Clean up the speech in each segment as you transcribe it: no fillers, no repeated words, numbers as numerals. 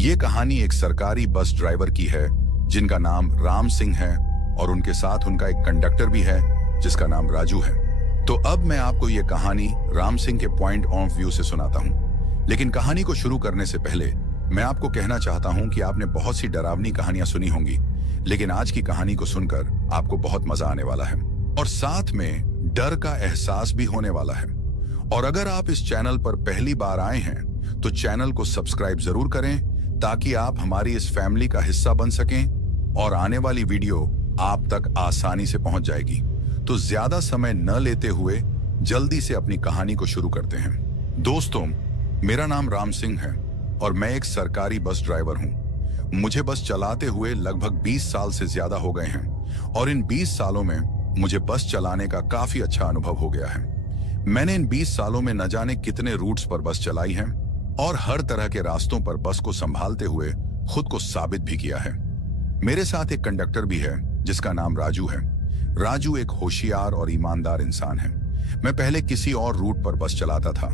ये कहानी एक सरकारी बस ड्राइवर की है जिनका नाम राम सिंह है और उनके साथ उनका एक कंडक्टर भी है जिसका नाम राजू है। तो अब मैं आपको ये कहानी राम सिंह के पॉइंट ऑफ व्यू से सुनाता हूँ। लेकिन कहानी को शुरू करने से पहले मैं आपको कहना चाहता हूँ कि आपने बहुत सी डरावनी कहानियां सुनी होंगी, लेकिन आज की कहानी को सुनकर आपको बहुत मजा आने वाला है और साथ में डर का एहसास भी होने वाला है। और अगर आप इस चैनल पर पहली बार आए हैं तो चैनल को सब्सक्राइब जरूर करें ताकि आप हमारी इस फैमिली का हिस्सा बन सकें और आने वाली वीडियो आप तक आसानी से पहुंच जाएगी। तो ज्यादा समय न लेते हुए जल्दी से अपनी कहानी को शुरू करते हैं। दोस्तों, मेरा नाम राम सिंह है और मैं एक सरकारी बस ड्राइवर हूं। मुझे बस चलाते हुए लगभग 20 साल से ज्यादा हो गए हैं और इन 20 सालों में मुझे बस चलाने का काफी अच्छा अनुभव हो गया है। मैंने इन 20 सालों में न जाने कितने रूट्स पर बस चलाई है और हर तरह के रास्तों पर बस को संभालते हुए खुद को साबित भी किया है। मेरे साथ एक कंडक्टर भी है जिसका नाम राजू है। राजू एक होशियार और ईमानदार इंसान है। मैं पहले किसी और रूट पर बस चलाता था,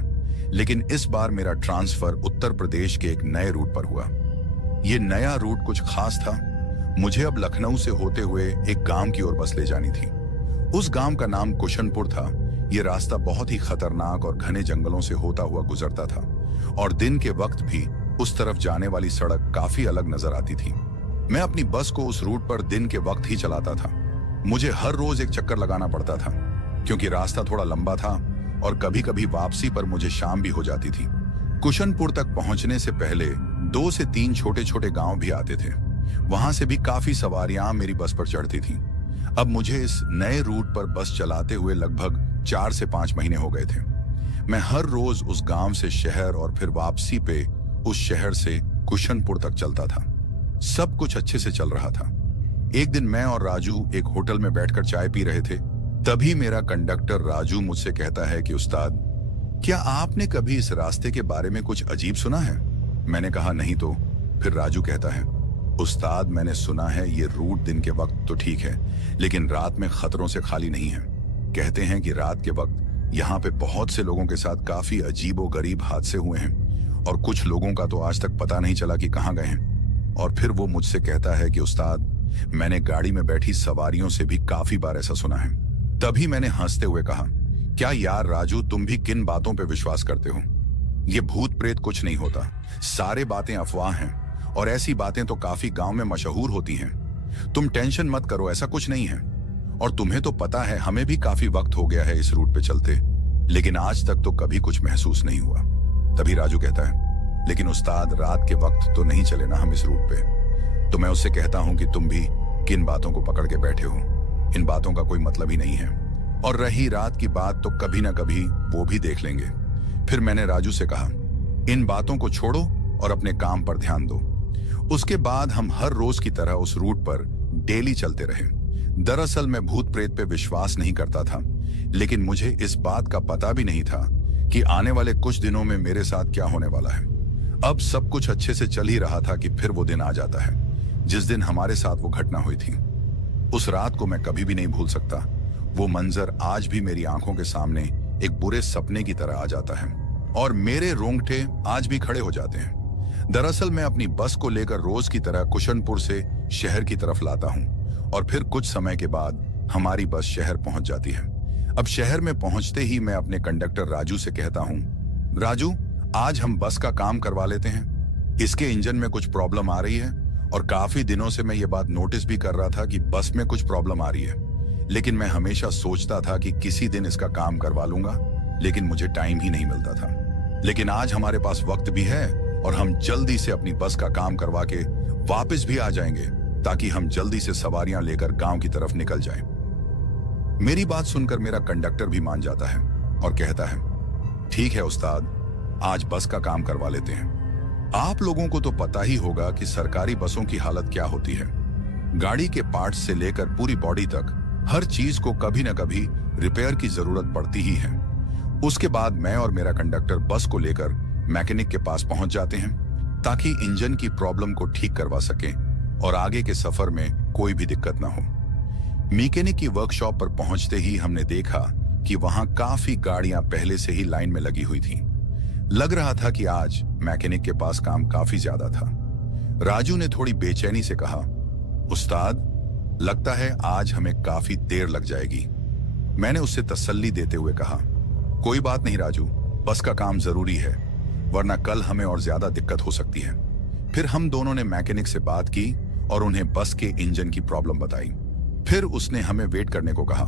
लेकिन इस बार मेरा ट्रांसफर उत्तर प्रदेश के एक नए रूट पर हुआ। ये नया रूट कुछ खास था। मुझे अब लखनऊ से होते हुए एक गांव की ओर बस ले जानी थी। उस गांव का नाम कुशनपुर था। ये रास्ता बहुत ही खतरनाक और घने जंगलों से होता हुआ गुजरता था और दिन के वक्त भी उस तरफ जाने वाली सड़क काफी अलग नजर आती थी। मैं अपनी बस को उस रूट पर दिन के वक्त ही चलाता था। मुझे हर रोज एक चक्कर लगाना पड़ता था क्योंकि रास्ता थोड़ा लंबा था और कभी कभी वापसी पर मुझे शाम भी हो जाती थी। कुशनपुर तक पहुंचने से पहले 2 से 3 छोटे छोटे गांव भी आते थे। वहां से भी काफी सवारियां मेरी बस पर चढ़ती थी। अब मुझे इस नए रूट पर बस चलाते हुए लगभग 4 से 5 महीने हो गए थे। मैं हर रोज उस गांव से शहर और फिर वापसी पे उस शहर से कुशनपुर तक चलता था। सब कुछ अच्छे से चल रहा था। एक दिन मैं और राजू एक होटल में बैठकर चाय पी रहे थे। तभी मेरा कंडक्टर राजू मुझसे कहता है कि उस्ताद, क्या आपने कभी इस रास्ते के बारे में कुछ अजीब सुना है? मैंने कहा नहीं तो। फिर राजू कहता है, उस्ताद मैंने सुना है ये रूट दिन के वक्त तो ठीक है, लेकिन रात में खतरों से खाली नहीं है। कहते हैं कि रात के वक्त यहाँ पे बहुत से लोगों के साथ काफी अजीबोगरीब हादसे हुए हैं और कुछ लोगों का तो आज तक पता नहीं चला कि कहाँ गए हैं। और फिर वो मुझसे कहता है कि उस्ताद, मैंने गाड़ी में बैठी सवारियों से भी काफी बार ऐसा सुना है। तभी मैंने हंसते हुए कहा, क्या यार राजू, तुम भी किन बातों पे विश्वास करते हो? ये भूत प्रेत कुछ नहीं होता, सारे बातें अफवाह हैं और ऐसी बातें तो काफी गांव में मशहूर होती हैं। तुम टेंशन मत करो, ऐसा कुछ नहीं है। और तुम्हें तो पता है हमें भी काफी वक्त हो गया है इस रूट पे चलते, लेकिन आज तक तो कभी कुछ महसूस नहीं हुआ। तभी राजू कहता है, लेकिन उस्ताद रात के वक्त तो नहीं चले ना हम इस रूट पे। तो मैं उससे कहता हूं कि तुम भी किन बातों को पकड़ के बैठे हो, इन बातों का कोई मतलब ही नहीं है। और रही रात की बात तो कभी ना कभी वो भी देख लेंगे। फिर मैंने राजू से कहा, इन बातों को छोड़ो और अपने काम पर ध्यान दो। उसके बाद हम हर रोज की तरह उस रूट पर डेली चलते रहे। दरअसल मैं भूत प्रेत पे विश्वास नहीं करता था, लेकिन मुझे इस बात का पता भी नहीं था कि आने वाले कुछ दिनों में मेरे साथ क्या होने वाला है। अब सब कुछ अच्छे से चल ही रहा था कि फिर वो दिन आ जाता है जिस दिन हमारे साथ वो घटना हुई थी। उस रात को मैं कभी भी नहीं भूल सकता। वो मंजर आज भी मेरी आंखों के सामने एक बुरे सपने की तरह आ जाता है और मेरे रोंगटे आज भी खड़े हो जाते हैं। दरअसल मैं अपनी बस को लेकर रोज की तरह कुशनपुर से शहर की तरफ लाता हूँ और फिर कुछ समय के बाद हमारी बस शहर पहुंच जाती है। अब शहर में पहुंचते ही मैं अपने कंडक्टर राजू से कहता हूँ, राजू आज हम बस का काम करवा लेते हैं। इसके इंजन में कुछ प्रॉब्लम आ रही है और काफी दिनों से मैं ये बात नोटिस भी कर रहा था कि बस में कुछ प्रॉब्लम आ रही है, लेकिन मैं हमेशा सोचता था कि किसी दिन इसका काम करवा लूंगा, लेकिन मुझे टाइम ही नहीं मिलता था। लेकिन आज हमारे पास वक्त भी है और हम जल्दी से अपनी बस का काम करवा के वापस भी आ जाएंगे ताकि हम जल्दी से सवारियां लेकर गांव की तरफ निकल जाएं। मेरी बात सुनकर मेरा कंडक्टर भी मान जाता है और कहता है, ठीक है उस्ताद, आज बस का काम करवा लेते हैं। आप लोगों को तो पता ही होगा कि सरकारी बसों की हालत क्या होती है। गाड़ी के पार्ट्स से लेकर पूरी बॉडी तक हर चीज को कभी न कभी रिपेयर की जरूरत पड़ती ही है। उसके बाद मैं और मेरा कंडक्टर बस को लेकर मैकेनिक के पास पहुंच जाते हैं ताकि इंजन की प्रॉब्लम को ठीक करवा सकें और आगे के सफर में कोई भी दिक्कत ना हो। मैकेनिक की वर्कशॉप पर पहुंचते ही हमने देखा कि वहां काफी गाड़ियां पहले से ही लाइन में लगी हुई थीं। लग रहा था कि आज मैकेनिक के पास काम काफी ज्यादा था। राजू ने थोड़ी बेचैनी से कहा, उस्ताद, लगता है आज हमें काफी देर लग जाएगी। मैंने उससे तसल्ली देते हुए कहा, कोई बात नहीं राजू, बस का काम जरूरी है, वरना कल हमें और ज्यादा दिक्कत हो सकती है। फिर हम दोनों ने मैकेनिक से बात की और उन्हें बस के इंजन की प्रॉब्लम बताई। फिर उसने हमें वेट करने को कहा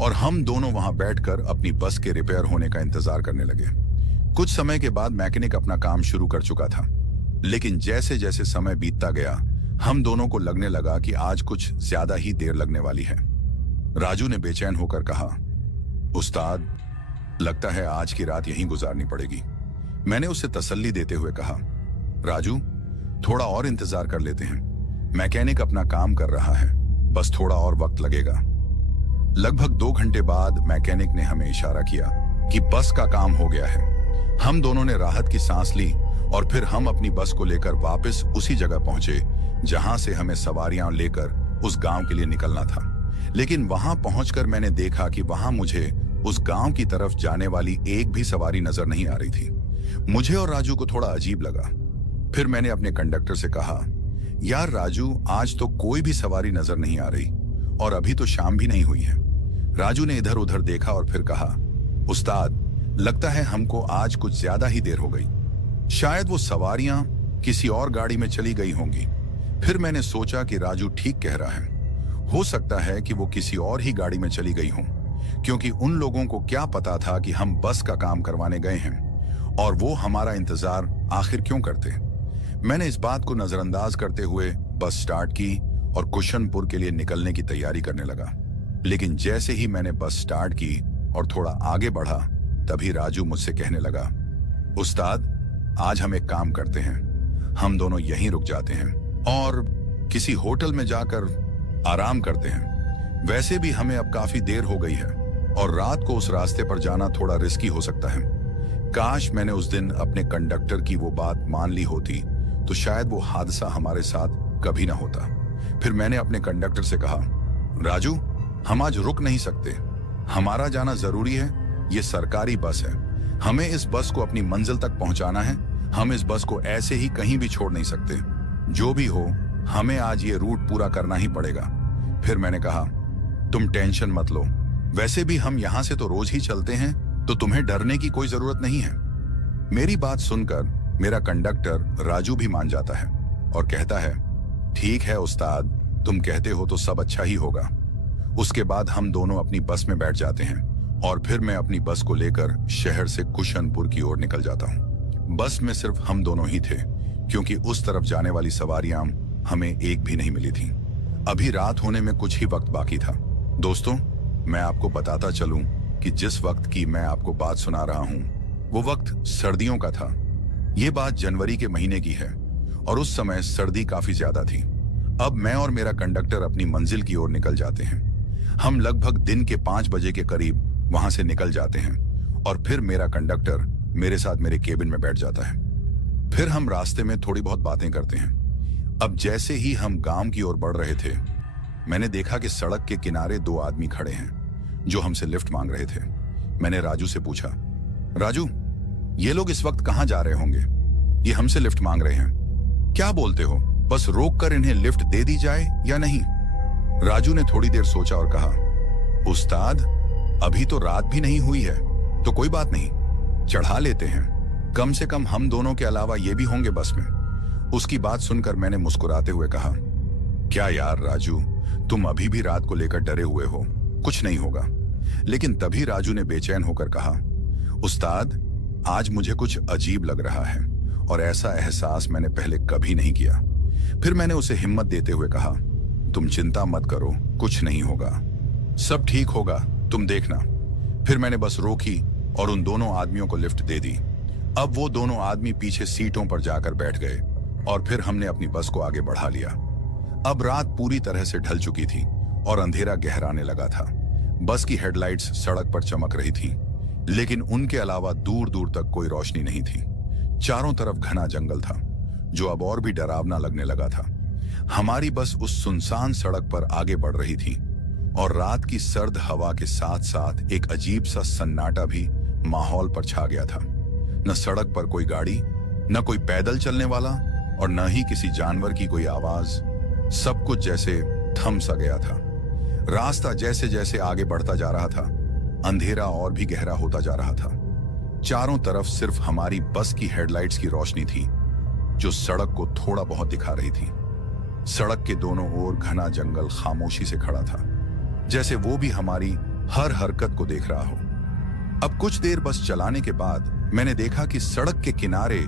और हम दोनों वहां बैठकर अपनी बस के रिपेयर होने का इंतजार करने लगे। कुछ समय के बाद मैकेनिक अपना काम शुरू कर चुका था, लेकिन जैसे जैसे समय बीतता गया हम दोनों को लगने लगा कि आज कुछ ज्यादा ही देर लगने वाली है। राजू ने बेचैन होकर कहा, उस्ताद, लगता है आज की रात यहीं गुजारनी पड़ेगी। मैंने उसे तसल्ली देते हुए कहा, राजू, थोड़ा और इंतजार कर लेते हैं, मैकेनिक अपना काम कर रहा है, बस थोड़ा और वक्त लगेगा। लगभग 2 घंटे बाद मैकेनिक ने हमें इशारा किया कि बस का काम हो गया है। हम दोनों ने राहत की सांस ली और फिर हम अपनी बस को लेकर वापस उसी जगह पहुंचे जहां से हमें सवारियां लेकर उस गांव के लिए निकलना था। लेकिन वहां पहुंचकर मैंने देखा कि वहां मुझे उस गांव की तरफ जाने वाली एक भी सवारी नजर नहीं आ रही थी। मुझे और राजू को थोड़ा अजीब लगा। फिर मैंने अपने कंडक्टर से कहा, यार राजू, आज तो कोई भी सवारी नजर नहीं आ रही और अभी तो शाम भी नहीं हुई है। राजू ने इधर उधर देखा और फिर कहा, उस्ताद, लगता है हमको आज कुछ ज्यादा ही देर हो गई, शायद वो सवारियां किसी और गाड़ी में चली गई होंगी। फिर मैंने सोचा कि राजू ठीक कह रहा है, हो सकता है कि वो किसी और ही गाड़ी में चली गई हों, क्योंकि उन लोगों को क्या पता था कि हम बस का काम करवाने गए हैं और वो हमारा इंतजार आखिर क्यों करते। मैंने इस बात को नजरअंदाज करते हुए बस स्टार्ट की और कुशनपुर के लिए निकलने की तैयारी करने लगा। लेकिन जैसे ही मैंने बस स्टार्ट की और थोड़ा आगे बढ़ा, तभी राजू मुझसे कहने लगा, उस्ताद, आज हम एक काम करते हैं, हम दोनों यहीं रुक जाते हैं और किसी होटल में जाकर आराम करते हैं। वैसे भी हमें अब काफी देर हो गई है और रात को उस रास्ते पर जाना थोड़ा रिस्की हो सकता है। काश मैंने उस दिन अपने कंडक्टर की वो बात मान ली होती तो शायद वो हादसा हमारे साथ कभी ना होता। फिर मैंने अपने कंडक्टर से कहा, राजू, हम आज रुक नहीं सकते, हमारा जाना जरूरी है, ये सरकारी बस है, हमें इस बस को अपनी मंजिल तक पहुंचाना है, हम इस बस को ऐसे ही कहीं भी छोड़ नहीं सकते। जो भी हो, हमें आज ये रूट पूरा करना ही पड़ेगा। फिर मैंने कहा, तुम टेंशन मत लो, वैसे भी हम यहां से तो रोज ही चलते हैं, तो तुम्हें डरने की कोई जरूरत नहीं है। मेरी बात सुनकर मेरा कंडक्टर राजू भी मान जाता है और कहता है, ठीक है उस्ताद, तुम कहते हो तो सब अच्छा ही होगा। उसके बाद हम दोनों अपनी बस में बैठ जाते हैं और फिर मैं अपनी बस को लेकर शहर से कुशनपुर की ओर निकल जाता हूँ। बस में सिर्फ हम दोनों ही थे, क्योंकि उस तरफ जाने वाली सवारियां हमें एक भी नहीं मिली थी। अभी रात होने में कुछ ही वक्त बाकी था। दोस्तों, मैं आपको बताता चलूं कि जिस वक्त की मैं आपको बात सुना रहा हूं, वो वक्त सर्दियों का था। ये बात जनवरी के महीने की है और उस समय सर्दी काफी ज्यादा थी। अब मैं और मेरा कंडक्टर अपनी मंजिल की ओर निकल जाते हैं। हम लगभग दिन के 5 बजे के करीब वहां से निकल जाते हैं और फिर मेरा कंडक्टर मेरे साथ मेरे केबिन में बैठ जाता है। फिर हम रास्ते में थोड़ी बहुत बातें करते हैं। अब जैसे ही हम गांव की ओर बढ़ रहे थे, मैंने देखा कि सड़क के किनारे 2 आदमी खड़े हैं जो हमसे लिफ्ट मांग रहे थे। मैंने राजू से पूछा, राजू, ये लोग इस वक्त कहां जा रहे होंगे? ये हमसे लिफ्ट मांग रहे हैं, क्या बोलते हो, बस रोककर इन्हें लिफ्ट दे दी जाए या नहीं? राजू ने थोड़ी देर सोचा और कहा, उस्ताद, अभी तो रात भी नहीं हुई है, तो कोई बात नहीं, चढ़ा लेते हैं, कम से कम हम दोनों के अलावा ये भी होंगे बस में। उसकी बात सुनकर मैंने मुस्कुराते हुए कहा, क्या यार राजू, तुम अभी भी रात को लेकर डरे हुए हो, कुछ नहीं होगा। लेकिन तभी राजू ने बेचैन होकर कहा, उस्ताद, आज मुझे कुछ अजीब लग रहा है और ऐसा एहसास मैंने पहले कभी नहीं किया। फिर मैंने उसे हिम्मत देते हुए कहा, तुम चिंता मत करो, कुछ नहीं होगा, सब ठीक होगा, तुम देखना। फिर मैंने बस रोकी और उन दोनों आदमियों को लिफ्ट दे दी। अब वो दोनों आदमी पीछे सीटों पर जाकर बैठ गए और फिर हमने अपनी बस को आगे बढ़ा लिया। अब रात पूरी तरह से ढल चुकी थी और अंधेरा गहराने लगा था। बस की हेडलाइट्स सड़क पर चमक रही थी, लेकिन उनके अलावा दूर दूर तक कोई रोशनी नहीं थी। चारों तरफ घना जंगल था, जो अब और भी डरावना लगने लगा था। हमारी बस उस सुनसान सड़क पर आगे बढ़ रही थी और रात की सर्द हवा के साथ साथ एक अजीब सा सन्नाटा भी माहौल पर छा गया था। न सड़क पर कोई गाड़ी, न कोई पैदल चलने वाला और न ही किसी जानवर की कोई आवाज। सब कुछ जैसे थम सा गया था। रास्ता जैसे जैसे आगे बढ़ता जा रहा था, अंधेरा और भी गहरा होता जा रहा था। चारों तरफ सिर्फ हमारी बस की हेडलाइट्स की रोशनी थी, जो सड़क को थोड़ा बहुत दिखा रही थी। सड़क के दोनों ओर घना जंगल खामोशी से खड़ा था, जैसे वो भी हमारी हर हरकत को देख रहा हो। अब कुछ देर बस चलाने के बाद मैंने देखा कि सड़क के किनारे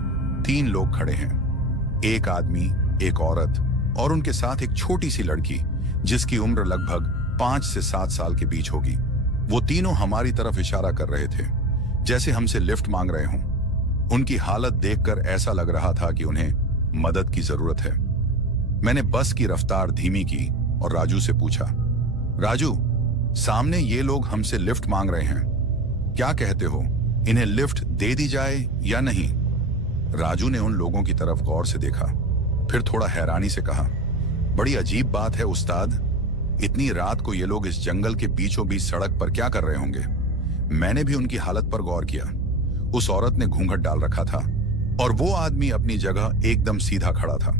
3 लोग खड़े हैं। एक आदमी, एक औरत और उनके साथ एक छोटी सी लड़की, जिसकी उम्र लगभग 5 से 7 साल के बीच होगी। वो तीनों हमारी तरफ इशारा कर रहे थे, जैसे हमसे लिफ्ट मांग रहे हों। उनकी हालत देखकर ऐसा लग रहा था कि उन्हें मदद की जरूरत है। मैंने बस की रफ्तार धीमी की और राजू से पूछा, राजू, सामने ये लोग हमसे लिफ्ट मांग रहे हैं, क्या कहते हो, इन्हें लिफ्ट दे दी जाए या नहीं? राजू ने उन लोगों की तरफ गौर से देखा, फिर थोड़ा हैरानी से कहा, बड़ी अजीब बात है उस्ताद, इतनी रात को ये लोग इस जंगल के बीचों बीच सड़क पर क्या कर रहे होंगे? मैंने भी उनकी हालत पर गौर किया। उस औरत ने घूंघट डाल रखा था और वो आदमी अपनी जगह एकदम सीधा खड़ा था।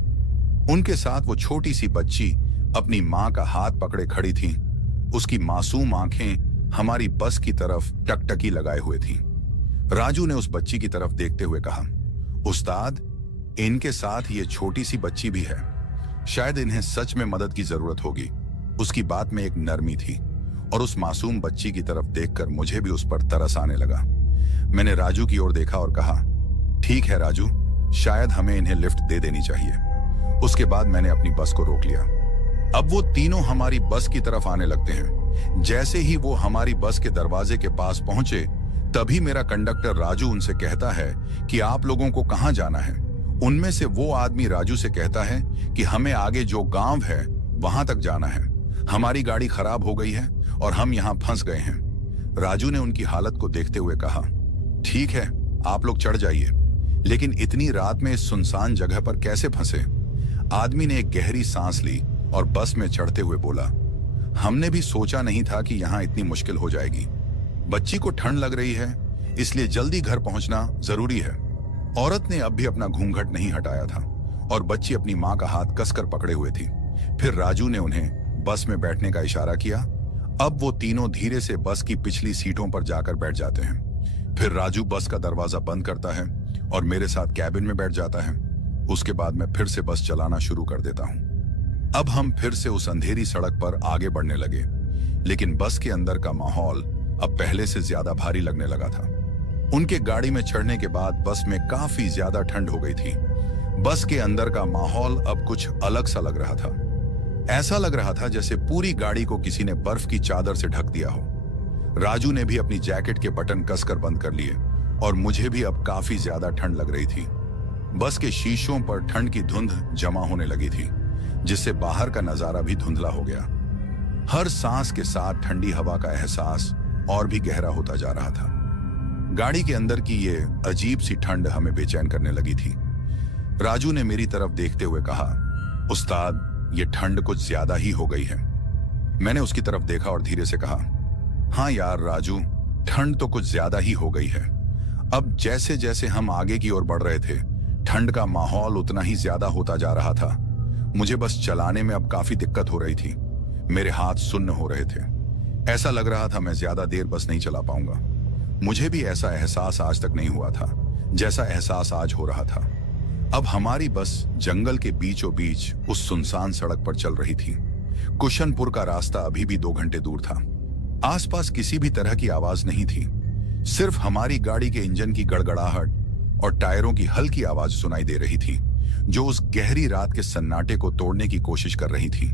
उनके साथ वो छोटी सी बच्ची अपनी मां का हाथ पकड़े खड़ी थी। उसकी मासूम आंखें हमारी बस की तरफ टकटकी लगाए हुए थीं। राजू ने उस बच्ची की तरफ देखते हुए कहा, उस्ताद, इनके साथ ये छोटी सी बच्ची भी है, शायद इन्हें सच में मदद की जरूरत होगी। उसकी बात में एक नरमी थी और उस मासूम बच्ची की तरफ देखकर मुझे भी उस पर तरस आने लगा। मैंने राजू की ओर देखा और कहा, ठीक है राजू, शायद हमें इन्हें लिफ्ट दे देनी चाहिए। उसके बाद मैंने अपनी बस को रोक लिया। अब वो तीनों हमारी बस की तरफ आने लगते हैं। जैसे ही वो हमारी बस के दरवाजे के पास पहुंचे, तभी मेरा कंडक्टर राजू उनसे कहता है कि आप लोगों को कहां जाना है। उनमें से वो आदमी राजू से कहता है कि हमें आगे जो गांव है वहां तक जाना है, हमारी गाड़ी खराब हो गई है और हम यहां फंस गए हैं। राजू ने उनकी हालत को देखते हुए कहा, ठीक है, आप लोग चढ़ जाइए, लेकिन इतनी रात में इस सुनसान जगह पर कैसे फंसे? आदमी ने एक गहरी सांस ली और बस में चढ़ते हुए बोला, हमने भी सोचा नहीं था कि यहाँ इतनी मुश्किल हो जाएगी। बच्ची को ठंड लग रही है, इसलिए जल्दी घर पहुंचना जरूरी है। औरत ने अब भी अपना घूंघट नहीं हटाया था और बच्ची अपनी मां का हाथ कसकर पकड़े हुए थी। फिर राजू ने उन्हें बस में बैठने का इशारा किया। अब वो तीनों धीरे से बस की पिछली सीटों पर जाकर बैठ जाते हैं। फिर राजू बस का दरवाजा बंद करता है और मेरे साथ कैबिन में बैठ जाता है। उसके बाद मैं फिर से बस चलाना शुरू कर देता हूं। अब हम फिर से उस अंधेरी सड़क पर आगे बढ़ने लगे, लेकिन बस के अंदर का माहौल अब पहले से ज्यादा भारी लगने लगा था। उनके गाड़ी में चढ़ने के बाद बस में काफी ज्यादा ठंड हो गई थी। बस के अंदर का माहौल अब कुछ अलग सा लग रहा था। ऐसा लग रहा था जैसे पूरी गाड़ी को किसी ने बर्फ की चादर से ढक दिया हो। राजू ने भी अपनी जैकेट के बटन कसकर बंद कर लिए और मुझे भी अब काफी ज्यादा ठंड लग रही थी। बस के शीशों पर ठंड की धुंध जमा होने लगी थी, जिससे बाहर का नजारा भी धुंधला हो गया। हर सांस के साथ ठंडी हवा का एहसास और भी गहरा होता जा रहा था। गाड़ी के अंदर की ये अजीब सी ठंड हमें बेचैन करने लगी थी। राजू ने मेरी तरफ देखते हुए कहा, उस्ताद, ये ठंड कुछ ज्यादा ही हो गई है। मैंने उसकी तरफ देखा और धीरे से कहा, हाँ यार राजू, ठंड तो कुछ ज्यादा ही हो गई है। अब जैसे जैसे हम आगे की ओर बढ़ रहे थे, ठंड का माहौल उतना ही ज्यादा होता जा रहा था। मुझे बस चलाने में अब काफी दिक्कत हो रही थी। मेरे हाथ सुन्न हो रहे थे। ऐसा लग रहा था मैं ज्यादा देर बस नहीं चला पाऊंगा। मुझे भी ऐसा एहसास आज तक नहीं हुआ था जैसा एहसास आज हो रहा था। अब हमारी बस जंगल के बीचों बीच उस सुनसान सड़क पर चल रही थी। कुशनपुर का रास्ता अभी भी 2 घंटे दूर था। आसपास किसी भी तरह की आवाज नहीं थी। सिर्फ हमारी गाड़ी के इंजन की गड़गड़ाहट और टायरों की हल्की आवाज सुनाई दे रही थी, जो उस गहरी रात के सन्नाटे को तोड़ने की कोशिश कर रही थी।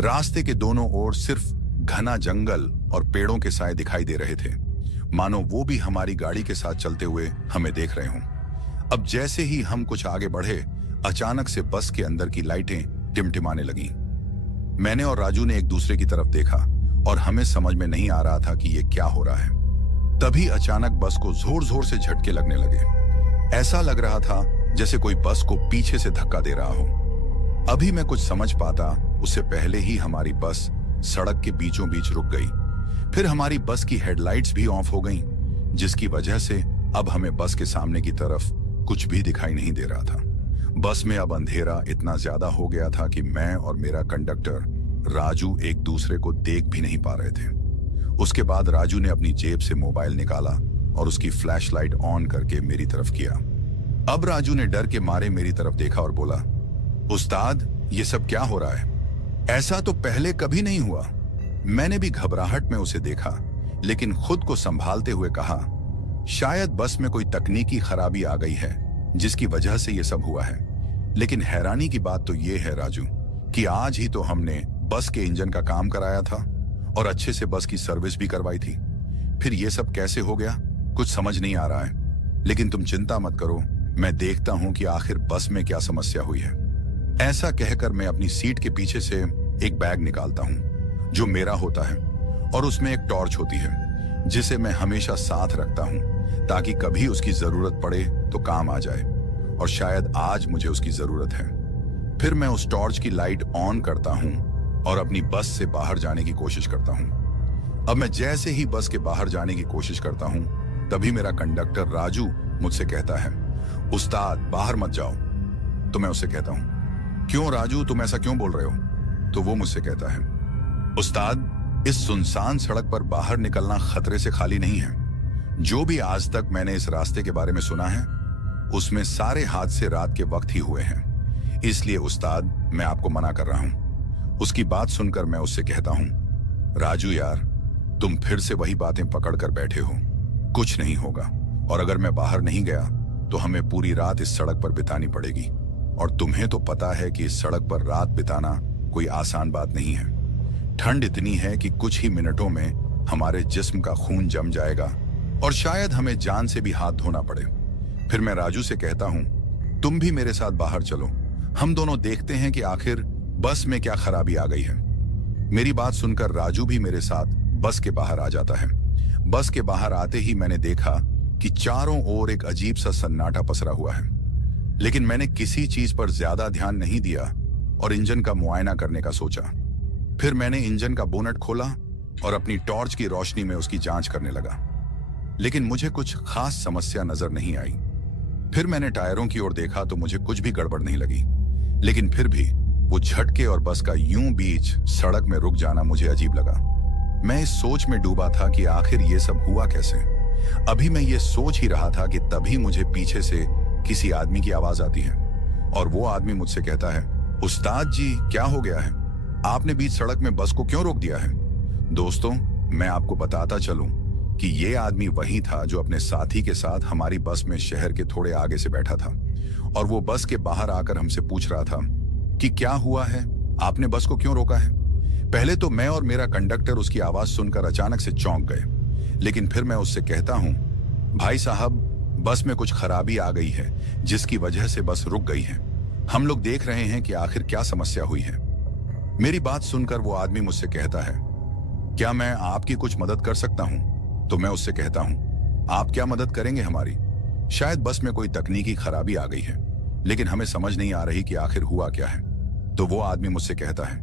रास्ते के दोनों ओर सिर्फ घना जंगल और पेड़ों के साए दिखाई दे रहे थे, मानो वो भी हमारी गाड़ी के साथ चलते हुए हमें देख रहे हों। अब जैसे ही हम कुछ आगे बढ़े, अचानक से बस के अंदर की लाइटें टिमटिमाने लगीं। मैंने और राजू ने एक दूसरे की तरफ देखा और हमें समझ में नहीं आ रहा था कि ये क्या हो रहा है। तभी अचानक बस को जोर जोर से झटके लगने लगे। ऐसा लग रहा था जैसे कोई बस को पीछे से धक्का दे रहा हो। अभी मैं कुछ समझ पाता उससे पहले ही हमारी बस सड़क के बीचों बीच रुक गई। फिर हमारी बस की हेडलाइट्स भी ऑफ हो गईं, जिसकी वजह से अब हमें बस के सामने की तरफ कुछ भी दिखाई नहीं दे रहा था। बस में अब अंधेरा इतना ज्यादा हो गया था कि मैं और मेरा कंडक्टर राजू एक दूसरे को देख भी नहीं पा रहे थे। उसके बाद राजू ने अपनी जेब से मोबाइल निकाला और उसकी फ्लैशलाइट ऑन करके मेरी तरफ किया। अब राजू ने डर के मारे मेरी तरफ देखा और बोला, उस्ताद ये सब क्या हो रहा है? ऐसा तो पहले कभी नहीं हुआ। मैंने भी घबराहट में उसे देखा, लेकिन खुद को संभालते हुए कहा, शायद बस में कोई तकनीकी खराबी आ गई है जिसकी वजह से ये सब हुआ है। लेकिन हैरानी की बात तो ये है राजू कि आज ही तो हमने बस के इंजन का काम कराया था और अच्छे से बस की सर्विस भी करवाई थी। फिर ये सब कैसे हो गया कुछ समझ नहीं आ रहा है। लेकिन तुम चिंता मत करो, मैं देखता हूं कि आखिर बस में क्या समस्या हुई है। ऐसा कहकर मैं अपनी सीट के पीछे से एक बैग निकालता हूं जो मेरा होता है और उसमें एक टॉर्च होती है जिसे मैं हमेशा साथ रखता हूं ताकि कभी उसकी जरूरत पड़े तो काम आ जाए, और शायद आज मुझे उसकी जरूरत है। फिर मैं उस टॉर्च की लाइट ऑन करता हूं और अपनी बस से बाहर जाने की कोशिश करता हूं। अब मैं जैसे ही बस के बाहर जाने की कोशिश करता हूं तभी मेरा कंडक्टर राजू मुझसे कहता है, उस्ताद बाहर मत जाओ। तो मैं उससे कहता हूं, क्यों राजू तुम ऐसा क्यों बोल रहे हो? तो वो मुझसे कहता है, उस्ताद इस सुनसान सड़क पर बाहर निकलना खतरे से खाली नहीं है। जो भी आज तक मैंने इस रास्ते के बारे में सुना है उसमें सारे हादसे रात के वक्त ही हुए हैं। इसलिए उस्ताद मैं आपको मना कर रहा हूं। उसकी बात सुनकर मैं उससे कहता हूं, राजू यार तुम फिर से वही बातें पकड़ कर बैठे हो। कुछ नहीं होगा, और अगर मैं बाहर नहीं गया तो हमें पूरी रात इस सड़क पर बितानी पड़ेगी, और तुम्हें तो पता है कि इस सड़क पर रात बिताना कोई आसान बात नहीं है। ठंड इतनी है कि कुछ ही मिनटों में हमारे जिस्म का खून जम जाएगा और शायद हमें जान से भी हाथ धोना पड़े। फिर मैं राजू से कहता हूं, तुम भी मेरे साथ बाहर चलो, हम दोनों देखते हैं कि आखिर बस में क्या खराबी आ गई है। मेरी बात सुनकर राजू भी मेरे साथ बस के बाहर आ जाता है। बस के बाहर आते ही मैंने देखा कि चारों ओर एक अजीब सा सन्नाटा पसरा हुआ है, लेकिन मैंने किसी चीज पर ज्यादा ध्यान नहीं दिया और इंजन का मुआयना करने का सोचा। फिर मैंने इंजन का बोनट खोला और अपनी टॉर्च की रोशनी में उसकी जांच करने लगा, लेकिन मुझे कुछ खास समस्या नजर नहीं आई। फिर मैंने टायरों की ओर देखा तो मुझे कुछ भी गड़बड़ नहीं लगी, लेकिन फिर भी वो झटके और बस का यूं बीच सड़क में रुक जाना मुझे अजीब लगा। मैं इस सोच में डूबा था कि आखिर ये सब हुआ कैसे। अभी मैं ये सोच ही रहा था कि तभी मुझे पीछे से किसी आदमी की आवाज आती है और वो आदमी मुझसे कहता है, उस्ताद जी क्या हो गया है? आपने बीच सड़क में बस को क्यों रोक दिया है? दोस्तों मैं आपको बताता चलूं कि ये आदमी वही था जो अपने साथी के साथ हमारी बस में शहर के थोड़े आगे से बैठा था, और वो बस के बाहर आकर हमसे पूछ रहा था कि क्या हुआ है, आपने बस को क्यों रोका है। पहले तो मैं और मेरा कंडक्टर उसकी आवाज सुनकर अचानक से चौंक गए, लेकिन फिर मैं उससे कहता हूं, भाई साहब बस में कुछ खराबी आ गई है जिसकी वजह से बस रुक गई है। हम लोग देख रहे हैं कि आखिर क्या समस्या हुई है। मेरी बात सुनकर वो आदमी मुझसे कहता है, क्या मैं आपकी कुछ मदद कर सकता हूं? तो मैं उससे कहता हूं, आप क्या मदद करेंगे हमारी? शायद बस में कोई तकनीकी खराबी आ गई है, लेकिन हमें समझ नहीं आ रही कि आखिर हुआ क्या है। तो वो आदमी मुझसे कहता है,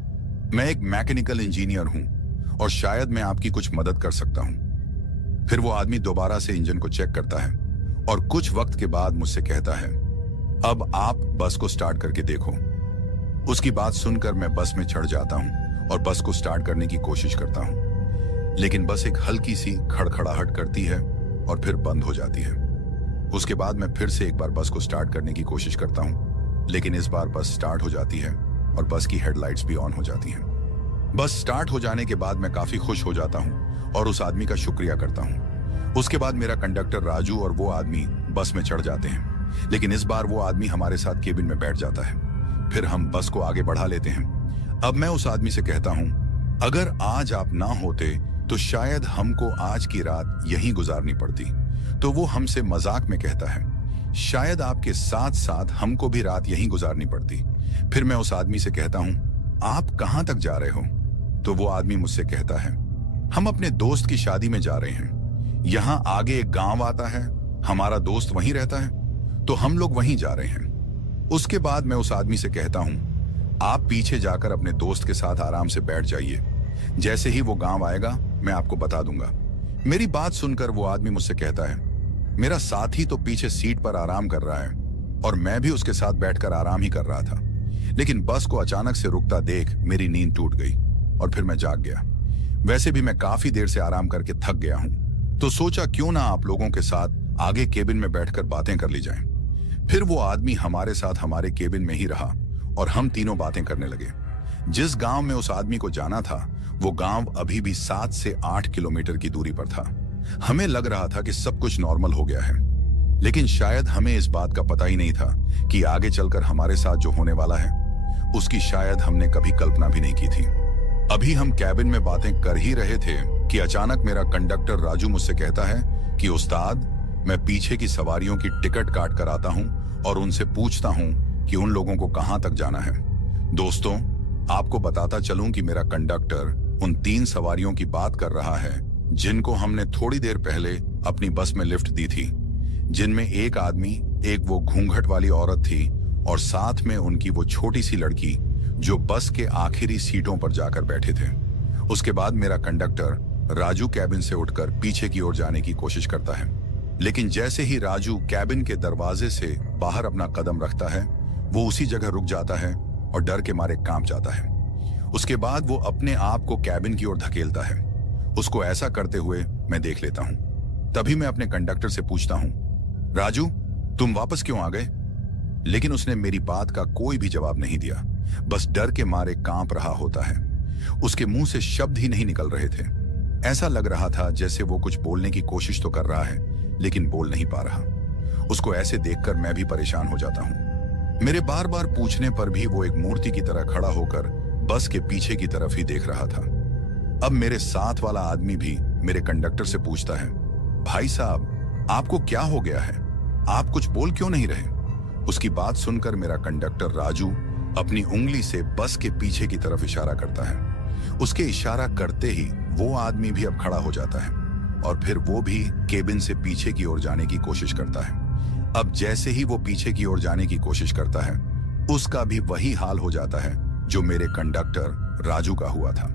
मैं एक मैकेनिकल इंजीनियर हूं और शायद मैं आपकी कुछ मदद कर सकता हूं। फिर वो आदमी दोबारा से इंजन को चेक करता है और कुछ वक्त के बाद मुझसे कहता है, अब आप बस को स्टार्ट करके देखो। उसकी बात सुनकर मैं बस में चढ़ जाता हूं और बस को स्टार्ट करने की कोशिश करता हूं, लेकिन बस एक हल्की सी खड़खड़ाहट करती है और फिर बंद हो जाती है। उसके बाद मैं फिर से एक बार बस को स्टार्ट करने की कोशिश करता हूं, लेकिन इस बार बस स्टार्ट हो जाती है और बस की हेडलाइट्स भी ऑन हो जाती हैं। बस स्टार्ट हो जाने के बाद मैं काफी खुश हो जाता हूं और उस आदमी का शुक्रिया करता हूं। उसके बाद मेरा कंडक्टर राजू और वो आदमी बस में चढ़ जाते हैं, लेकिन इस बार वो आदमी हमारे साथ केबिन में बैठ जाता है। फिर हम बस को आगे बढ़ा लेते हैं। अब मैं उस आदमी से कहता हूं, अगर आज आप ना होते तो शायद हमको आज की रात यहीं गुजारनी पड़ती। तो वो हमसे मजाक में कहता है, शायद आपके साथ साथ हमको भी रात यहीं गुजारनी पड़ती। फिर मैं उस आदमी से कहता हूं, आप कहां तक जा रहे हो? तो वो आदमी मुझसे कहता है, हम अपने दोस्त की शादी में जा रहे हैं। यहां आगे एक गांव आता है, हमारा दोस्त वहीं रहता है, तो हम लोग वहीं जा रहे हैं। उसके बाद मैं उस आदमी से कहता हूं, आप पीछे जाकर अपने दोस्त के साथ आराम से बैठ जाइए। जैसे ही वो गांव आएगा मैं आपको बता दूंगा। मेरी बात सुनकर वो आदमी मुझसे कहता है, मेरा साथी तो पीछे सीट पर आराम कर रहा है, और मैं भी उसके साथ बैठकर आराम ही कर रहा था। लेकिन बस को अचानक से रुकता देख मेरी नींद टूट गई और फिर मैं जाग गया। वैसे भी मैं काफी देर से आराम करके थक गया हूं, तो सोचा क्यों ना आप लोगों के साथ आगे केबिन में बैठकर बातें कर ली जाएं। फिर वो आदमी हमारे साथ हमारे केबिन में ही रहा और हम तीनों बातें करने लगे। जिस गांव में उस आदमी को जाना था वो गांव अभी भी 7 से 8 किलोमीटर की दूरी पर था। हमें लग रहा था कि सब कुछ नॉर्मल हो गया है, लेकिन शायद हमें इस बात का पता ही नहीं था कि आगे चलकर हमारे साथ जो होने वाला है उसकी शायद हमने कभी कल्पना भी नहीं की थी। अभी हम कैबिन में बातें कर ही रहे थे कि अचानक मेरा कंडक्टर राजू मुझसे कहता है कि उस्ताद, मैं पीछे की सवारियों की टिकट काट कर आता हूं और उनसे पूछता हूं कि उन लोगों को कहां तक जाना है। दोस्तों, आपको बताता चलूं कि मेरा कंडक्टर उन 3 सवारियों की बात कर रहा है जिनको हमने थोड़ी देर पहले अपनी बस में लिफ्ट दी थी, जिनमें एक आदमी, एक वो घूंघट वाली औरत थी और साथ में उनकी वो छोटी सी लड़की जो बस के आखिरी सीटों पर जाकर बैठे थे। उसके बाद मेरा कंडक्टर राजू कैबिन से उठकर पीछे की ओर जाने की कोशिश करता है, लेकिन जैसे ही राजू कैबिन के दरवाजे से बाहर अपना कदम रखता है वो उसी जगह रुक जाता है और डर के मारे कांप जाता है। उसके बाद वो अपने आप को कैबिन की ओर धकेलता है। उसको ऐसा करते हुए मैं देख लेता हूं। तभी मैं अपने कंडक्टर से पूछता हूं, राजू, तुम वापस क्यों आ गए? लेकिन उसने मेरी बात का कोई भी जवाब नहीं दिया, बस डर के मारे कांप रहा होता है। उसके मुंह से शब्द ही नहीं निकल रहे थे। ऐसा लग रहा था जैसे वो कुछ बोलने की कोशिश तो कर रहा है लेकिन बोल नहीं पा रहा। उसको ऐसे देखकर मैं भी परेशान हो जाता हूं। मेरे बार बार पूछने पर भी वो एक मूर्ति की तरह खड़ा होकर बस के पीछे की तरफ ही देख रहा था। अब मेरे साथ वाला आदमी भी मेरे कंडक्टर से पूछता है, भाई साहब, आपको क्या हो गया है? आप कुछ बोल क्यों नहीं रहे? उसकी बात सुनकर मेरा कंडक्टर राजू अपनी उंगली से बस के पीछे की तरफ इशारा करता है। उसके इशारा करते ही वो आदमी भी अब खड़ा हो जाता है और फिर वो भी केबिन से पीछे की ओर जाने की कोशिश करता है। अब जैसे ही वो पीछे की ओर जाने की कोशिश करता है उसका भी वही हाल हो जाता है जो मेरे कंडक्टर राजू का हुआ था।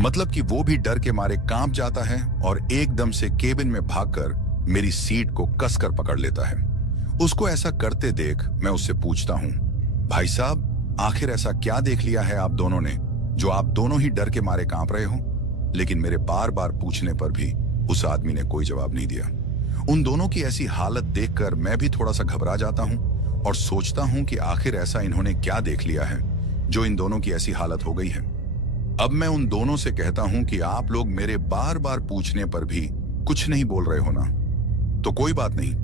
मतलब कि वो भी डर के मारे कांप जाता है और एकदम से केबिन में भागकर मेरी सीट को कसकर पकड़ लेता है। उसको ऐसा करते देख मैं उससे पूछता हूं, भाई साहब, आखिर ऐसा क्या देख लिया है आप दोनों ने जो आप दोनों ही डर के मारे कांप रहे हो? लेकिन मेरे बार बार पूछने पर भी उस आदमी ने कोई जवाब नहीं दिया। उन दोनों की ऐसी हालत देखकर मैं भी थोड़ा सा घबरा जाता हूं और सोचता हूं कि आखिर ऐसा इन्होंने क्या देख लिया है जो इन दोनों की ऐसी हालत हो गई है। अब मैं उन दोनों से कहता हूं कि आप लोग मेरे बार बार पूछने पर भी कुछ नहीं बोल रहे हो ना, तो कोई बात नहीं,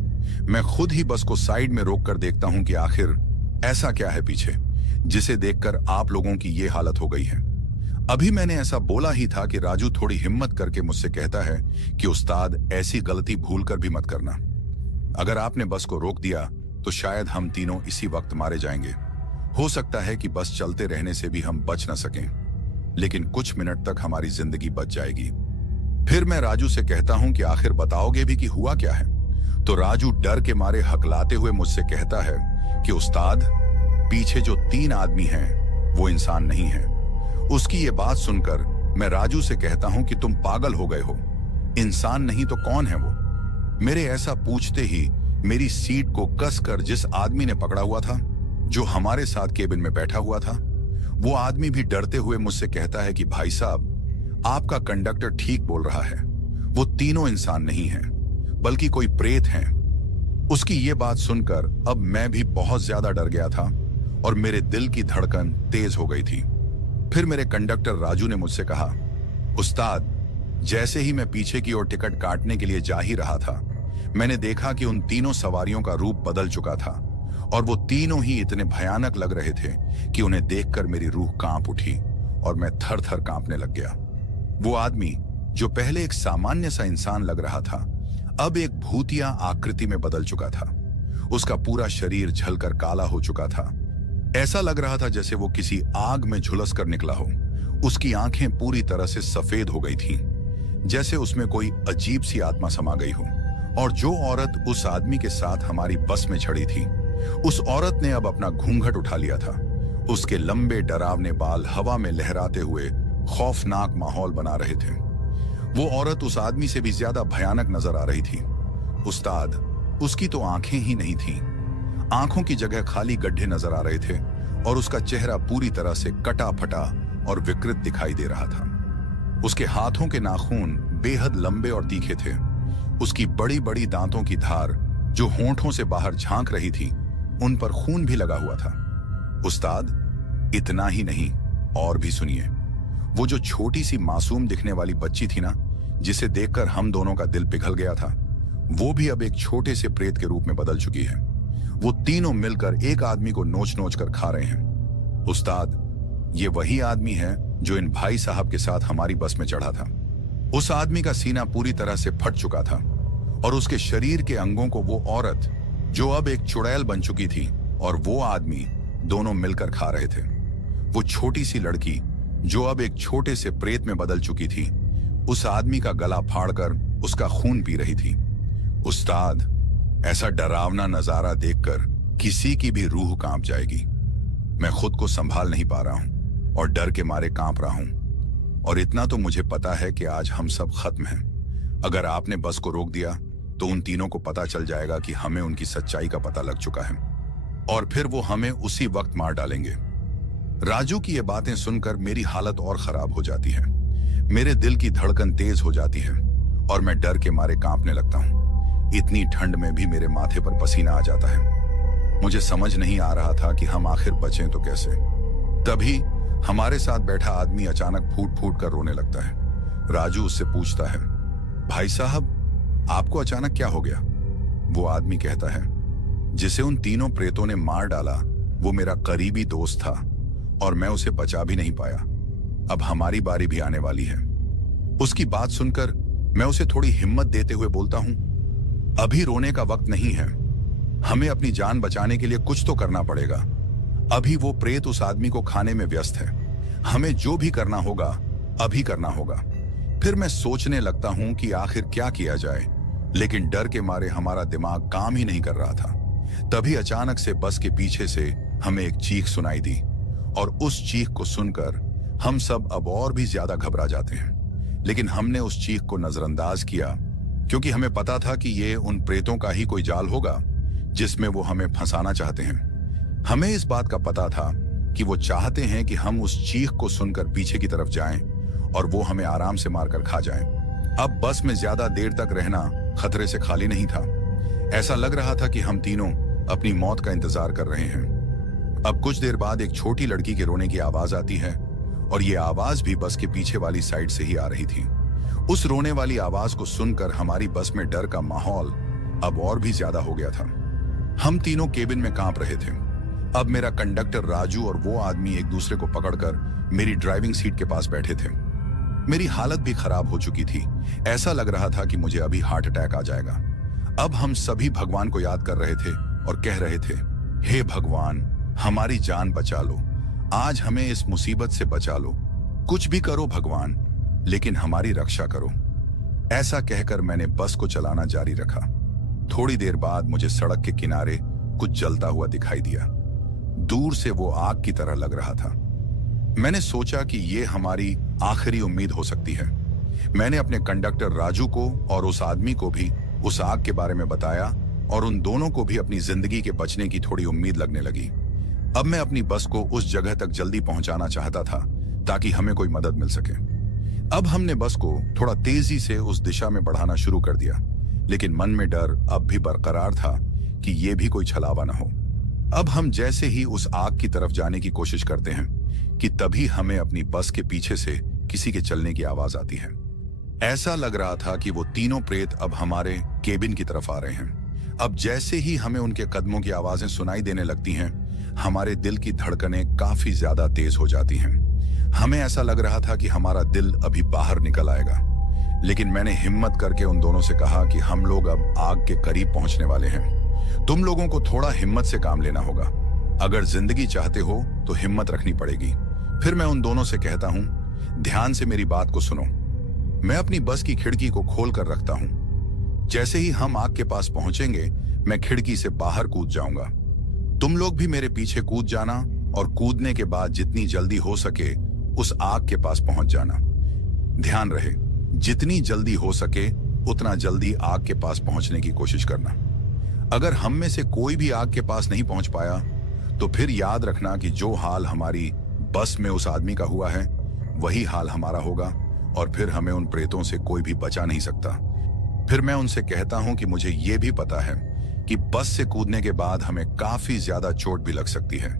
मैं खुद ही बस को साइड में रोक कर देखता हूं कि आखिर ऐसा क्या है पीछे जिसे देखकर आप लोगों की ये हालत हो गई है। अभी मैंने ऐसा बोला ही था कि राजू थोड़ी हिम्मत करके मुझसे कहता है कि उस्ताद, ऐसी गलती भूल कर भी मत करना। अगर आपने बस को रोक दिया तो शायद हम तीनों इसी वक्त मारे जाएंगे। हो सकता है कि बस चलते रहने से भी हम बच न सकें, लेकिन कुछ मिनट तक हमारी जिंदगी बच जाएगी। फिर मैं राजू से कहता हूं कि आखिर बताओगे भी कि हुआ क्या है? तो राजू डर के मारे हकलाते हुए मुझसे कहता है कि उस्ताद, पीछे जो 3 आदमी हैं वो इंसान नहीं है। उसकी ये बात सुनकर मैं राजू से कहता हूं कि तुम पागल हो गए हो, इंसान नहीं तो कौन है वो? मेरे ऐसा पूछते ही मेरी सीट को कसकर जिस आदमी ने पकड़ा हुआ था, जो हमारे साथ केबिन में बैठा हुआ था, वो आदमी भी डरते हुए मुझसे कहता है कि भाई साहब, आपका कंडक्टर ठीक बोल रहा है, वो तीनों इंसान नहीं हैं, बल्कि कोई प्रेत हैं। उसकी ये बात सुनकर अब मैं भी बहुत ज्यादा डर गया था और मेरे दिल की धड़कन तेज हो गई थी। फिर मेरे कंडक्टर राजू ने मुझसे कहा, उस्ताद, जैसे ही मैं पीछे की ओर टिकट काटने के लिए जा ही रहा था, मैंने देखा कि उन तीनों सवारियों का रूप बदल चुका था और वो तीनों ही इतने भयानक लग रहे थे कि उन्हें देखकर मेरी रूह कांप उठी और मैं थर थर कांपने लग गया। वो आदमी जो पहले एक सामान्य सा इंसान लग रहा था, अब एक भूतिया आकृति में बदल चुका था। उसका पूरा शरीर झलकर काला हो चुका था। ऐसा लग रहा था जैसे वो किसी आग में झुलस कर निकला हो। उसकी आंखें पूरी तरह से सफेद हो गई थीं, जैसे उसमें कोई अजीब सी आत्मा समा गई हो। और जो औरत उस आदमी के साथ हमारी बस में चढ़ी थी, उस औरत ने अब अपना घूंघट उठा लिया था। उसके लंबे डरावने बाल हवा में लहराते हुए खौफनाक माहौल बना रहे थे। वो औरत उस आदमी से भी ज्यादा भयानक नजर आ रही थी। उस्ताद, उसकी तो आंखें ही नहीं थीं। आंखों की जगह खाली गड्ढे नजर आ रहे थे और उसका चेहरा पूरी तरह से कटा फटा और विकृत दिखाई दे रहा था। उसके हाथों के नाखून बेहद लंबे और तीखे थे। उसकी बड़ी बड़ी दांतों की धार जो होंठों से बाहर झांक रही थी, उन पर खून भी लगा हुआ था। उस्ताद, इतना ही नहीं, और भी सुनिए। वो जो छोटी सी मासूम दिखने वाली बच्ची थी ना, जिसे देखकर हम दोनों का दिल पिघल गया था, वो भी अब एक छोटे से प्रेत के रूप में बदल चुकी है। वो तीनों मिलकर एक आदमी को नोच नोच कर खा रहे हैं। उस्ताद, ये वही आदमी है जो इन भाई साहब के साथ हमारी बस में चढ़ा था। उस आदमी का सीना पूरी तरह से फट चुका था और उसके शरीर के अंगों को वो औरत जो अब एक चुड़ैल बन चुकी थी और वो आदमी दोनों मिलकर खा रहे थे। वो छोटी सी लड़की जो अब एक छोटे से प्रेत में बदल चुकी थी, उस आदमी का गला फाड़कर उसका खून पी रही थी। उस्ताद, ऐसा डरावना नजारा देखकर किसी की भी रूह कांप जाएगी। मैं खुद को संभाल नहीं पा रहा हूं और डर के मारे कांप रहा हूं। और इतना तो मुझे पता है कि आज हम सब खत्म हैं। अगर आपने बस को रोक दिया तो उन तीनों को पता चल जाएगा कि हमें उनकी सच्चाई का पता लग चुका है और फिर वो हमें उसी वक्त मार डालेंगे। राजू की ये बातें सुनकर मेरी हालत और खराब हो जाती है। मेरे दिल की धड़कन तेज हो जाती है और मैं डर के मारे कांपने लगता हूं। इतनी ठंड में भी मेरे माथे पर पसीना आ जाता है। मुझे समझ नहीं आ रहा था कि हम आखिर बचें तो कैसे। तभी हमारे साथ बैठा आदमी अचानक फूट फूट कर रोने लगता है। राजू उससे पूछता है, भाई साहब, आपको अचानक क्या हो गया? वो आदमी कहता है, जिसे उन तीनों प्रेतों ने मार डाला वो मेरा करीबी दोस्त था और मैं उसे बचा भी नहीं पाया। अब हमारी बारी भी आने वाली है। उसकी बात सुनकर मैं उसे थोड़ी हिम्मत देते हुए बोलता हूं, अभी रोने का वक्त नहीं है। हमें अपनी जान बचाने के लिए कुछ तो करना पड़ेगा। अभी वो प्रेत उस आदमी को खाने में व्यस्त है। हमें जो भी करना होगा अभी करना होगा। फिर मैं सोचने लगता हूं कि आखिर क्या किया जाए, लेकिन डर के मारे हमारा दिमाग काम ही नहीं कर रहा था। तभी अचानक से बस के पीछे से हमें एक चीख सुनाई दी और उस चीख को सुनकर हम सब अब और भी ज्यादा घबरा जाते हैं। लेकिन हमने उस चीख को नजरअंदाज किया क्योंकि हमें पता था कि ये उन प्रेतों का ही कोई जाल होगा जिसमें वो हमें फंसाना चाहते हैं। हमें इस बात का पता था कि वो चाहते हैं कि हम उस चीख को सुनकर पीछे की तरफ जाएं और वो हमें आराम से मारकर खा जाएं। अब बस में ज्यादा देर तक रहना खतरे से खाली नहीं था। ऐसा लग रहा था कि हम तीनों अपनी मौत का इंतजार कर रहे हैं। अब कुछ देर बाद एक छोटी लड़की के रोने की आवाज आती है और ये आवाज भी बस के पीछे वाली साइड से ही आ रही थी। उस रोने वाली आवाज को सुनकर हमारी बस में डर का माहौल अब और भी ज्यादा हो गया था। हम तीनों केबिन में कांप रहे थे। अब मेरा कंडक्टर राजू और वो आदमी एक दूसरे को पकड़कर मेरी ड्राइविंग सीट के पास बैठे थे। मेरी हालत भी खराब हो चुकी थी। ऐसा लग रहा था कि मुझे अभी हार्ट अटैक आ जाएगा। अब हम सभी भगवान को याद कर रहे थे और कह रहे थे, हे भगवान, हमारी जान बचा लो। आज हमें इस मुसीबत से बचा लो। कुछ भी करो भगवान, लेकिन हमारी रक्षा करो। ऐसा कहकर मैंने बस को चलाना जारी रखा। थोड़ी देर बाद मुझे सड़क के किनारे कुछ जलता हुआ दिखाई दिया। दूर से वो आग की तरह लग रहा था। मैंने सोचा कि ये हमारी आखिरी उम्मीद हो सकती है। मैंने अपने कंडक्टर राजू को और उस आदमी को भी उस आग के बारे में बताया और उन दोनों को भी अपनी जिंदगी के बचने की थोड़ी उम्मीद लगने लगी। अब मैं अपनी बस को उस जगह तक जल्दी पहुंचाना चाहता था ताकि हमें कोई मदद मिल सके। अब हमने बस को थोड़ा तेजी से उस दिशा में बढ़ाना शुरू कर दिया, लेकिन मन में डर अब भी बरकरार था कि यह भी कोई छलावा न हो। अब हम जैसे ही उस आग की तरफ जाने की कोशिश करते हैं कि तभी हमें अपनी बस के पीछे से किसी के चलने की आवाज आती है। ऐसा लग रहा था कि वो तीनों प्रेत अब हमारे केबिन की तरफ आ रहे हैं। अब जैसे ही हमें उनके कदमों की आवाजें सुनाई देने लगती हैं, हमारे दिल की धड़कनें काफी ज्यादा तेज हो जाती हैं। हमें ऐसा लग रहा था कि हमारा दिल अभी बाहर निकल आएगा। लेकिन मैंने हिम्मत करके उन दोनों से कहा कि हम लोग अब आग के करीब पहुंचने वाले हैं। तुम लोगों को थोड़ा हिम्मत से काम लेना होगा। अगर जिंदगी चाहते हो तो हिम्मत रखनी पड़ेगी। फिर मैं उन दोनों से कहता हूं, ध्यान से मेरी बात को सुनो। मैं अपनी बस की खिड़की को खोल कर रखता हूं। जैसे ही हम आग के पास पहुंचेंगे, मैं खिड़की से बाहर कूद जाऊंगा। तुम लोग भी मेरे पीछे कूद जाना और कूदने के बाद जितनी जल्दी हो सके उस आग के पास पहुंच जाना। ध्यान रहे, जितनी जल्दी हो सके उतना जल्दी आग के पास पहुंचने की कोशिश करना। अगर हम में से कोई भी आग के पास नहीं पहुंच पाया तो फिर याद रखना कि जो हाल हमारी बस में उस आदमी का हुआ है वही हाल हमारा होगा, और फिर हमें उन प्रेतों से कोई भी बचा नहीं सकता। फिर मैं उनसे कहता हूं कि मुझे यह भी पता है कि बस से कूदने के बाद हमें काफी ज्यादा चोट भी लग सकती है,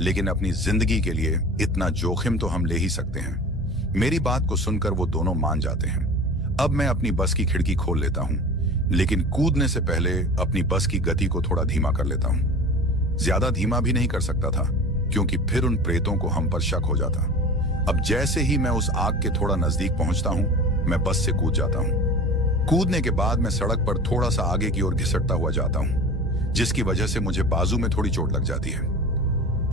लेकिन अपनी जिंदगी के लिए इतना जोखिम तो हम ले ही सकते हैं। मेरी बात को सुनकर वो दोनों मान जाते हैं। अब मैं अपनी बस की खिड़की खोल लेता हूं, लेकिन कूदने से पहले अपनी बस की गति को थोड़ा धीमा कर लेता हूं। ज्यादा धीमा भी नहीं कर सकता था क्योंकि फिर उन प्रेतों को हम पर शक हो जाता। अब जैसे ही मैं उस आग के थोड़ा नजदीक पहुंचता हूं, मैं बस से कूद जाता हूं। कूदने के बाद मैं सड़क पर थोड़ा सा आगे की ओर घिसटता हुआ जाता हूं, जिसकी वजह से मुझे बाजू में थोड़ी चोट लग जाती है,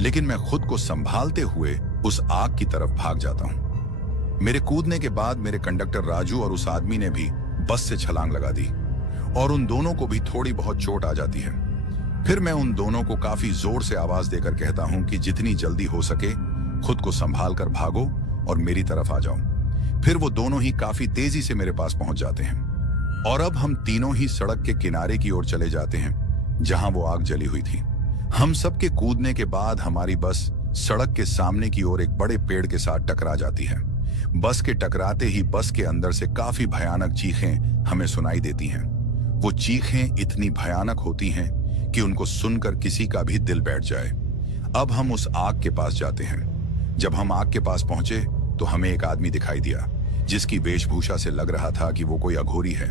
लेकिन मैं खुद को संभालते हुए उस आग की तरफ भाग जाता हूं। मेरे कूदने के बाद मेरे कंडक्टर राजू और उस आदमी ने भी बस से छलांग लगा दी और उन दोनों को भी थोड़ी बहुत चोट आ जाती है। फिर मैं उन दोनों को काफी जोर से आवाज देकर कहता हूं कि जितनी जल्दी हो सके खुद को संभाल कर भागो और मेरी तरफ आ जाओ। फिर वो दोनों ही काफी तेजी से मेरे पास पहुंच जाते हैं और अब हम तीनों ही सड़क के किनारे की ओर चले जाते हैं जहां वो आग जली हुई थी। हम सबके कूदने के बाद हमारी बस सड़क के सामने की ओर एक बड़े पेड़ के साथ टकरा जाती है। बस के टकराते ही बस के अंदर से काफी भयानक चीखें हमें सुनाई देती हैं। वो चीखें इतनी भयानक होती हैं कि उनको सुनकर किसी का भी दिल बैठ जाए। अब हम उस आग के पास जाते हैं। जब हम आग के पास पहुंचे तो हमें एक आदमी दिखाई दिया जिसकी वेशभूषा से लग रहा था कि वो कोई अघोरी है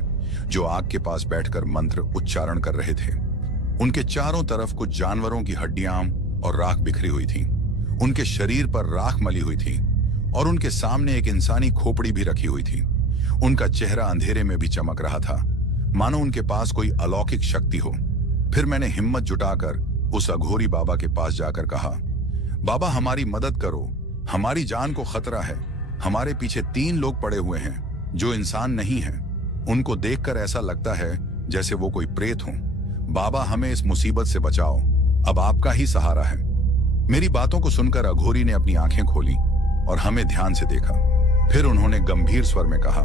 जो आग के पास बैठकर मंत्र उच्चारण कर रहे थे। उनके चारों तरफ कुछ जानवरों की हड्डियां और राख बिखरी हुई थी। उनके शरीर पर राख मली हुई थी और उनके सामने एक इंसानी खोपड़ी भी रखी हुई थी। उनका चेहरा अंधेरे में भी चमक रहा था, मानो उनके पास कोई अलौकिक शक्ति हो। फिर मैंने हिम्मत जुटाकर उस अघोरी बाबा के पास जाकर कहा, बाबा हमारी मदद करो, हमारी जान को खतरा है। हमारे पीछे 3 लोग पड़े हुए हैं जो इंसान नहीं हैं। उनको देखकर ऐसा लगता है जैसे वो कोई प्रेत हों। बाबा हमें इस मुसीबत से बचाओ, अब आपका ही सहारा है। मेरी बातों को सुनकर अघोरी ने अपनी आंखें खोली और हमें ध्यान से देखा। फिर उन्होंने गंभीर स्वर में कहा,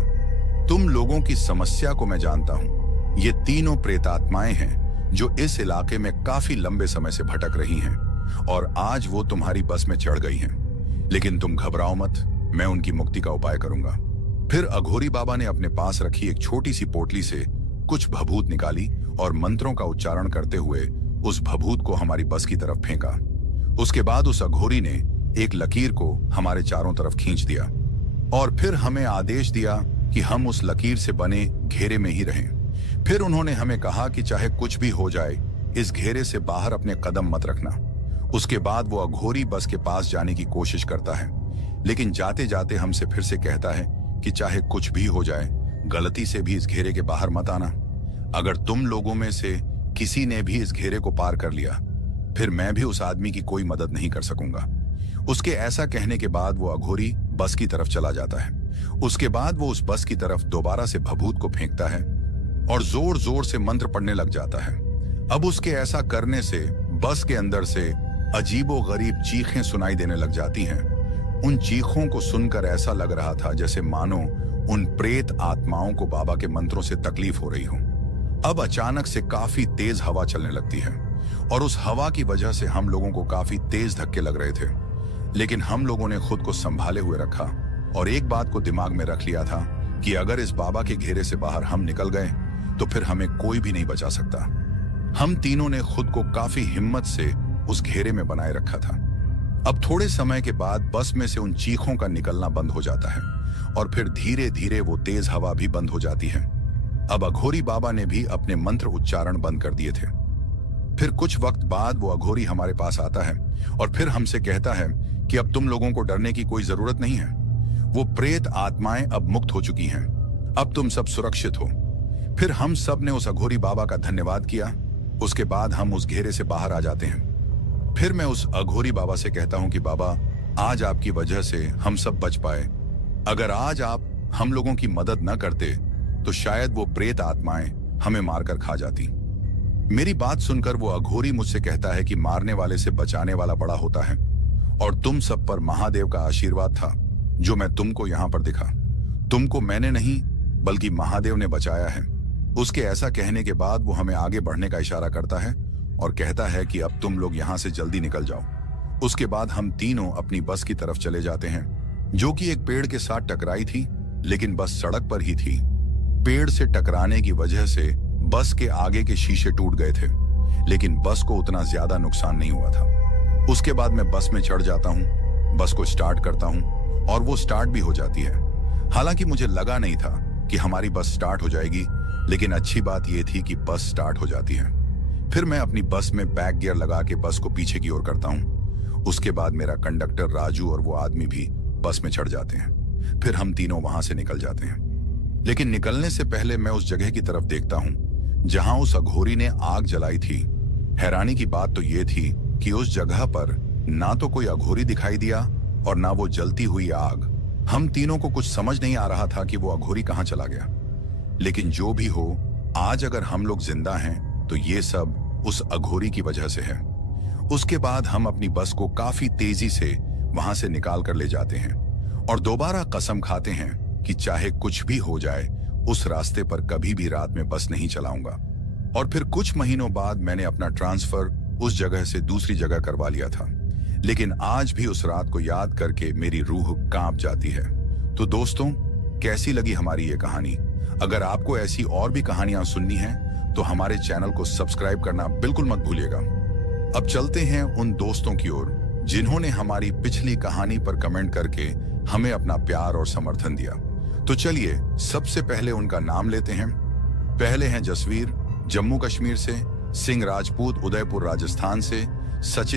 तुम लोगों की समस्या को मैं जानता हूं। ये तीनों प्रेतात्माएं हैं जो इस इलाके में काफी लंबे समय से भटक रही हैं और आज वो तुम्हारी बस में चढ़ गई हैं। लेकिन तुम घबराओ मत, मैं उनकी मुक्ति का उपाय करूंगा। फिर अघोरी बाबा ने अपने पास रखी एक छोटी सी पोटली से कुछ भभूत निकाली और मंत्रों का उच्चारण करते हुए उस भभूत को हमारी बस की तरफ फेंका। उसके बाद उस अघोरी ने एक लकीर को हमारे चारों तरफ खींच दिया और फिर हमें आदेश दिया कि हम उस लकीर से बने घेरे में ही रहें। फिर उन्होंने हमें कहा कि चाहे कुछ भी हो जाए, इस घेरे से बाहर अपने कदम मत रखना। उसके बाद वो अघोरी बस के पास जाने की कोशिश करता है, लेकिन जाते जाते हमसे फिर से कहता है कि चाहे कुछ भी हो जाए, गलती से भी इस घेरे के बाहर मत आना। अगर तुम लोगों में से किसी ने भी इस घेरे को पार कर लिया, फिर मैं भी उस आदमी की कोई मदद नहीं कर सकूंगा। उसके ऐसा कहने के बाद वो अघोरी बस की तरफ चला जाता है। उसके बाद वो उस बस की तरफ दोबारा से भभूत को फेंकता है और जोर जोर से मंत्र पढ़ने लग जाता है। अब उसके ऐसा करने से बस के अंदर से अजीबो गरीब चीखें सुनाई देने लग जाती हैं। उन चीखों को सुनकर ऐसा लग रहा था जैसे मानो उन प्रेत आत्माओं को बाबा के मंत्रों से तकलीफ हो रही हो। अब अचानक से काफी तेज हवा चलने लगती है और उस हवा की वजह से हम लोगों को काफी तेज धक्के लग रहे थे, लेकिन हम लोगों ने खुद को संभाले हुए रखा और एक बात को दिमाग में रख लिया था कि अगर इस बाबा के घेरे से बाहर हम निकल गए तो फिर हमें कोई भी नहीं बचा सकता। हम तीनों ने खुद को काफी हिम्मत से उस घेरे में बनाए रखा था। अब थोड़े समय के बाद बस में से उन चीखों का निकलना बंद हो जाता है और फिर धीरे धीरे वो तेज हवा भी बंद हो जाती है। अब अघोरी बाबा ने भी अपने मंत्र उच्चारण बंद कर दिए थे। फिर कुछ वक्त बाद वो अघोरी हमारे पास आता है और फिर हमसे कहता है कि अब तुम लोगों को डरने की कोई जरूरत नहीं है। वो प्रेत आत्माएं अब मुक्त हो चुकी हैं। अब तुम सब सुरक्षित हो। फिर हम सब ने उस अघोरी बाबा का धन्यवाद किया। उसके बाद हम उस घेरे से बाहर आ जाते हैं। फिर मैं उस अघोरी बाबा से कहता हूं कि बाबा, आज आपकी वजह से हम सब बच पाए। अगर आज आप हम लोगों की मदद न करते तो शायद वो प्रेत आत्माएं हमें मारकर खा जाती। मेरी बात सुनकर वो अघोरी मुझसे कहता है कि मारने वाले से बचाने वाला बड़ा होता है और तुम सब पर महादेव का आशीर्वाद था जो मैं तुमको यहां पर दिखा। तुमको मैंने नहीं बल्कि महादेव ने बचाया है। उसके ऐसा कहने के बाद वो हमें आगे बढ़ने का इशारा करता है और कहता है कि अब तुम लोग यहां से जल्दी निकल जाओ। उसके बाद हम तीनों अपनी बस की तरफ चले जाते हैं, जो कि एक पेड़ के साथ टकराई थी, लेकिन बस सड़क पर ही थी। पेड़ से टकराने की वजह से बस के आगे के शीशे टूट गए थे, लेकिन बस को उतना ज्यादा नुकसान नहीं हुआ था। उसके बाद मैं बस में चढ़ जाता हूँ, बस को स्टार्ट करता हूँ और वो स्टार्ट भी हो जाती है। हालांकि मुझे लगा नहीं था कि हमारी बस स्टार्ट हो जाएगी, लेकिन अच्छी बात यह थी कि बस स्टार्ट हो जाती है। फिर मैं अपनी बस में बैक गियर लगा के बस को पीछे की ओर करता हूँ। उसके बाद मेरा कंडक्टर राजू और वो आदमी भी बस में चढ़ जाते हैं। फिर हम तीनों वहां से निकल जाते हैं, लेकिन निकलने से पहले मैं उस जगह की तरफ देखता हूँ जहां उस अघोरी ने आग जलाई थी। हैरानी की बात तो ये थी कि उस जगह पर ना तो कोई अघोरी दिखाई दिया और ना वो जलती हुई आग। हम तीनों को कुछ समझ नहीं आ रहा था कि वो अघोरी कहां चला गया। लेकिन जो भी हो, आज अगर हम लोग जिंदा हैं तो ये सब उस अघोरी की वजह से है। उसके बाद हम अपनी बस को काफी तेजी से वहां से निकाल कर ले जाते हैं और दोबारा कसम खाते हैं कि चाहे कुछ भी हो जाए, उस रास्ते पर कभी भी रात में बस नहीं चलाऊंगा। और फिर कुछ महीनों बाद मैंने अपना ट्रांसफर उस जगह से दूसरी जगह करवा लिया था, लेकिन आज भी उस रात को याद करके मेरी रूह कांप जाती है। तो दोस्तों, कैसी लगी हमारी ये कहानी? अगर आपको ऐसी और भी कहानियां सुननी हैं तो हमारे चैनल को सब्सक्राइब करना बिल्कुल मत भूलिएगा। अब चलते हैं उन दोस्तों की ओर जिन्होंने हमारी पिछली कहानी पर कमेंट करके हमें अपना प्यार और समर्थन दिया। तो चलिए सबसे पहले उनका नाम लेते हैं। पहले हैं जसवीर, जम्मू कश्मीर से, सिंह राजपूत, उदयपुर राजस्थान से, सचिन